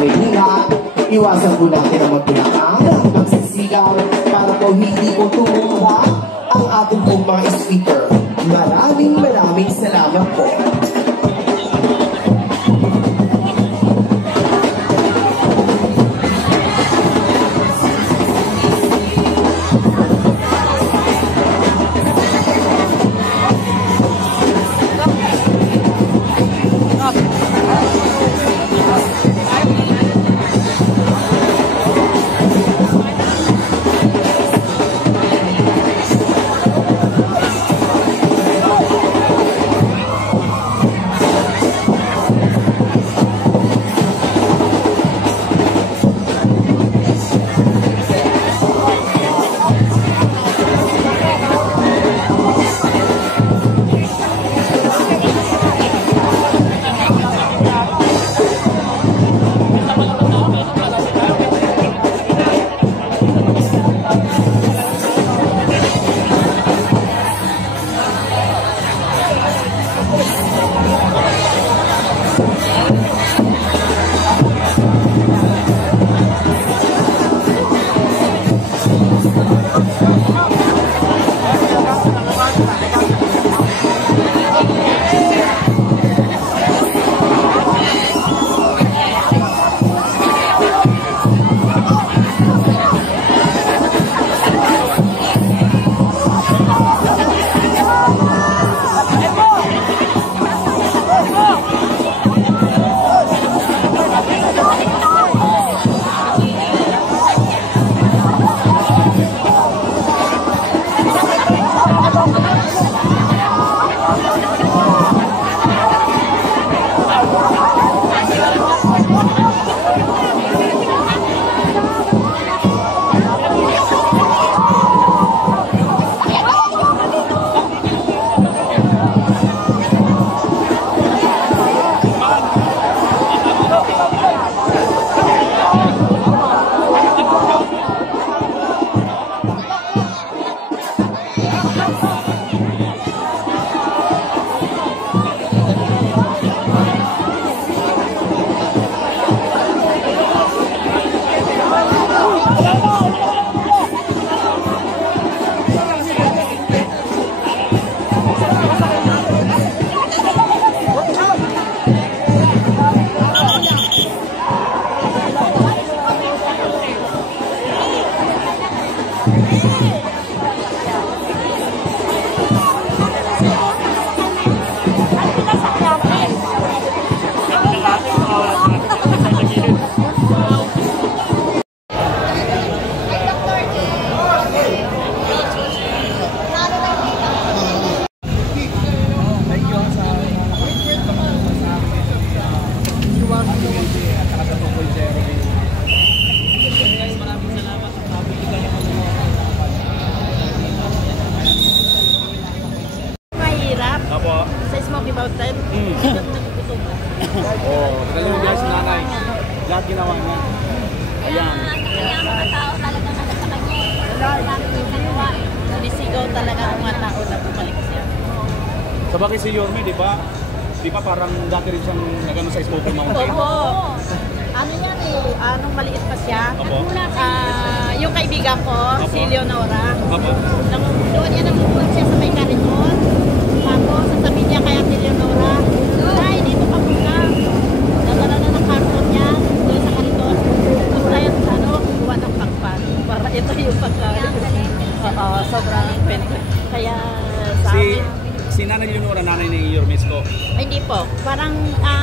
humihina. Iwasan po natin ang magpulakang pagsisigaw para po hindi po tumumba ang ating pong mga speaker. Maraming salamat po. Lahat ginawa niya. Ayan. Kaya mga tao talaga na sa kanya. Nalisigaw talaga ang mga tao na bumalik siya. Sa bagay si Yorme, di ba? Di ba parang dati rin siyang nagano sa Smoky Mountain? Opo. Ano yan eh, anong maliit pa siya. Opo. Yung kaibigan ko, Opo. si Leonora. Opo. Doon yan namumulot siya sa may kariton. Tapos sasabihin niya kaya si Leonora, ay, dito ka muna. Nadala na ng karton niya doon sa kariton. Tapos tayo sa buwan ng pagpan. Para ito yung pagkain. Oo, sobrang pente. Kaya sa amin, Si Nanay Leonora, nanay ni Yormes ko. ay, hindi po. Parang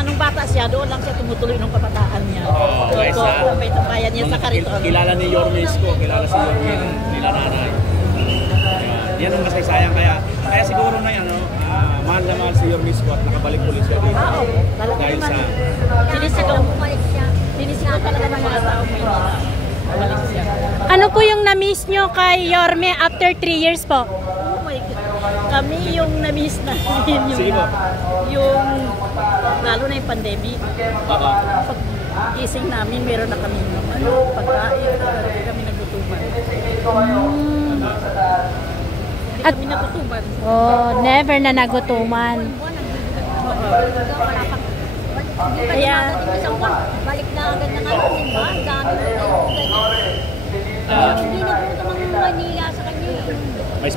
nung bata siya, doon lang siya tumutuloy nung kabataan niya. Okay, So, may tambayan niya sa kariton. Kilala ni Yormes ko, kilala si Yorme nila nanay. Yan ang masaysayang kaya siguro na yan, mahal na mahal si Yormes ko at nakabalik ulit siya dito. Oo, talaga Dahil naman. sa Sinisigaw talaga ng mga tao may balik siya. Ano po yung na-miss nyo kay Yorme after 3 years po? Oh my God. Kami yung na-miss namin Sige po. yung lalo na yung pandemic. Oo. Pag gising namin, meron na kami pagkain, hindi kami nagutuman. Hindi kami nagutuman. Oh, never na nagutuman. Kaya balik na agad ng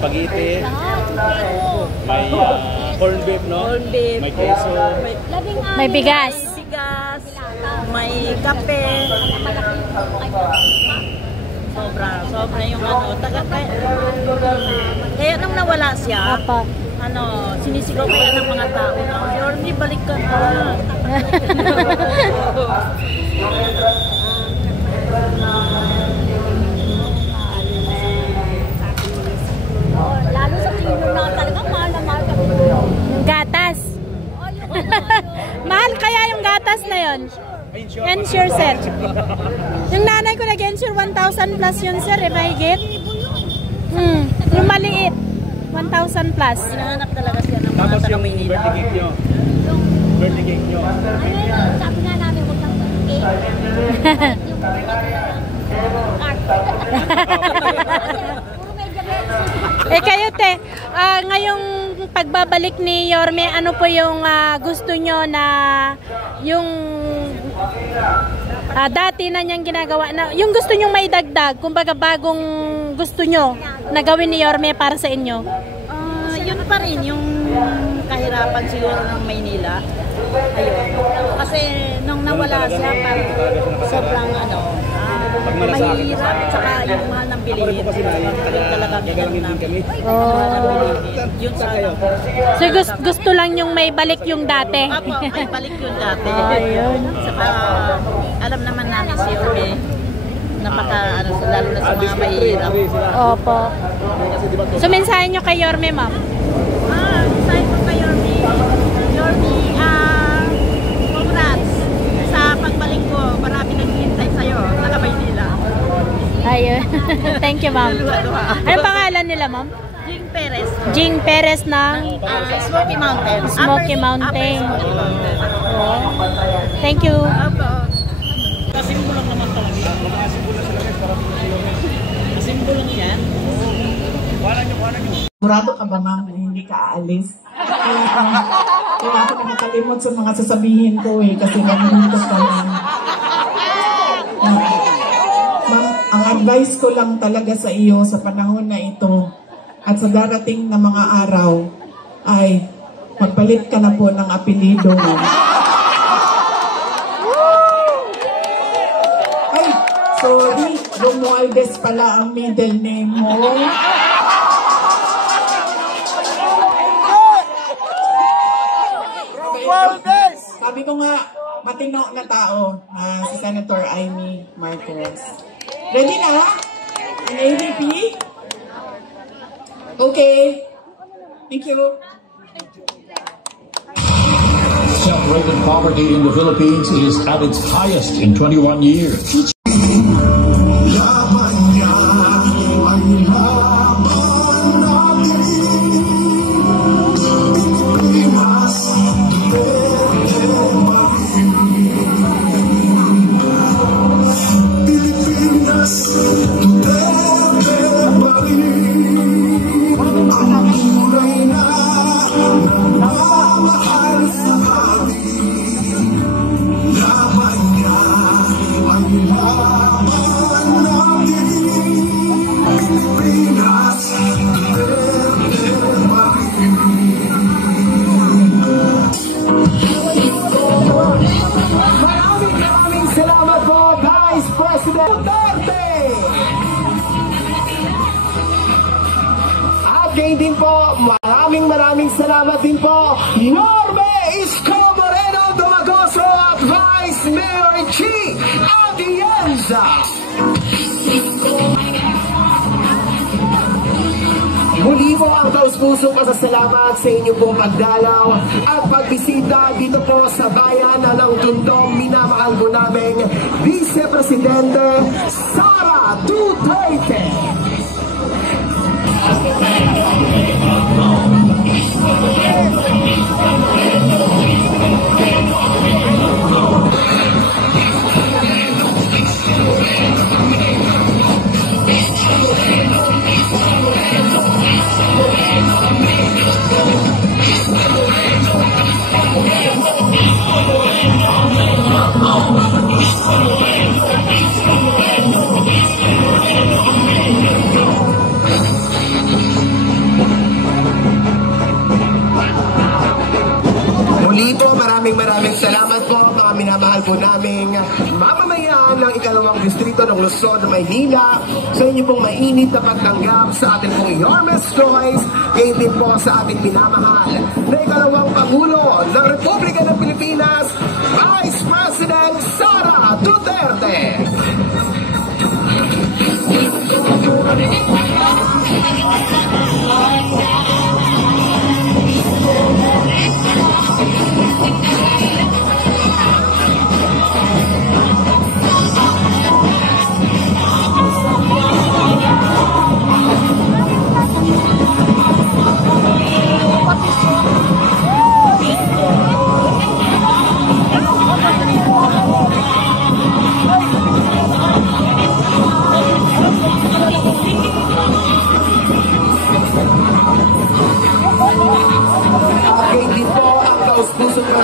spaghetti, Lahat. may corned beef, no? Corned beef. May queso. May bigas. Bigas, may kape. Sobra yung ano. Kaya nung nawala siya, Apa. sinisigaw kaya ng mga tao na, Yorme, balik ka na. Lalo sa tingin na talaga, mahal na mahal kami. Yung gatas. Mahal kaya yung gatas na yon. Ensure, sir. Yung nanay ko nag-ensure 1,000 plus yun, sir. Mahigit. Yung maliit. 1,000 plus. Hinahanap talaga siya ng mga Tapos taga yung Maynila. birthday cake nyo. Birthday cake nyo. Ayun, sabi nga namin, huwag ng cake. Puro may diabetes. Kayo, te, ngayong pagbabalik ni Yorme, ano po yung gusto nyo na yung dati na niyang ginagawa na, yung gusto nyo may dagdag, kumbaga bagong gusto nyo na gawin ni Yorme para sa inyo? Yun pa rin, yung kahirapan siguro ng Maynila. Ayun. Kasi nung nawala siya, parang sobrang mahirap, tsaka yung mahal ng bilihin. Yun talaga kami. Yun sana. So gusto lang yung may balik yung dati. Apo, may balik yun dati. Ayun. Saka alam naman namin si Yorme, lalo na sa mga mahirap. Opo. So mensahe nyo kay Yorme, ma'am? Mensahe ko kay Yorme. Yorme, congrats sa pagbalik ko. Marami naghihintay sa'yo sa Maynila. Ayun. Thank you, ma'am. Ano pangalan nila, ma'am? Jing Perez. Jing Perez ng Smoky Mountain. Smoky Mountain. Smoky Mountain. Thank you. Kasimbo lang naman talaga. Kasimbo lang yan. Kuhanan nyo. Murado ka ba, ma'am, na hindi ka aalis? Kaya ako nakakalimot sa mga sasabihin ko kasi nandito ka lang. Ma'am, ang advice ko lang talaga sa iyo sa panahon na ito at sa darating na mga araw ay magpalit ka na po ng apelido, ma'am. Ay, sorry, Romualdez pala ang middle name mo. Sabi ko nga, matino na tao, si Senator Amy Marcos. Ready na? An AVP? Okay. Thank you. Self-rated poverty in the Philippines is at its highest in 21 years. Din po, maraming salamat din po, Yorme Isko Moreno Domagoso at Vice Mayor Chi Atienza. Muli po ang taus-pusong pasasalamat sa inyo pong pagdalaw at pagbisita dito po sa bayan ng Tundong. Minamahal po namin Vice Presidente Sara Duterte. po naming mamamayan ng ikalawang distrito ng Luzon, Maynila sa inyo pong mainit na pagtanggap sa ating pong Yormes Choice, kayo din po sa ating minamahal na ikalawang Pangulo ng Republika ng Pilipinas, Vice President Sara Duterte.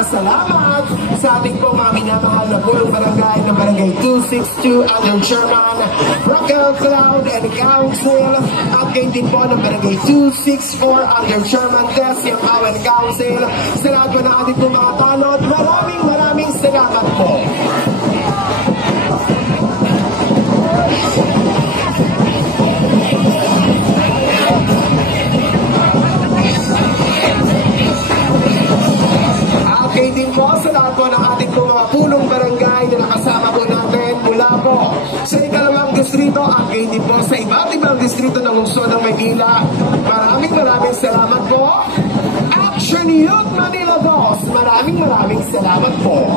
Salamat sa ating pong mga minamahal na pulong barangay ng Barangay 262 under Chairman Raquel Cloud and Council, at kayo din po ng Barangay 264 under Chairman Tessie Pau and Council. Sa lahat po ng ating pong mga tanod, maraming salamat po. Okay din po sa lahat po ng ating po mga punong barangay na nakasama po natin mula po sa ikalawang distrito at kayo din po sa iba't ibang distrito ng lungsod ng Maynila. Maraming salamat po. Action Youth Manila Boss, maraming salamat po.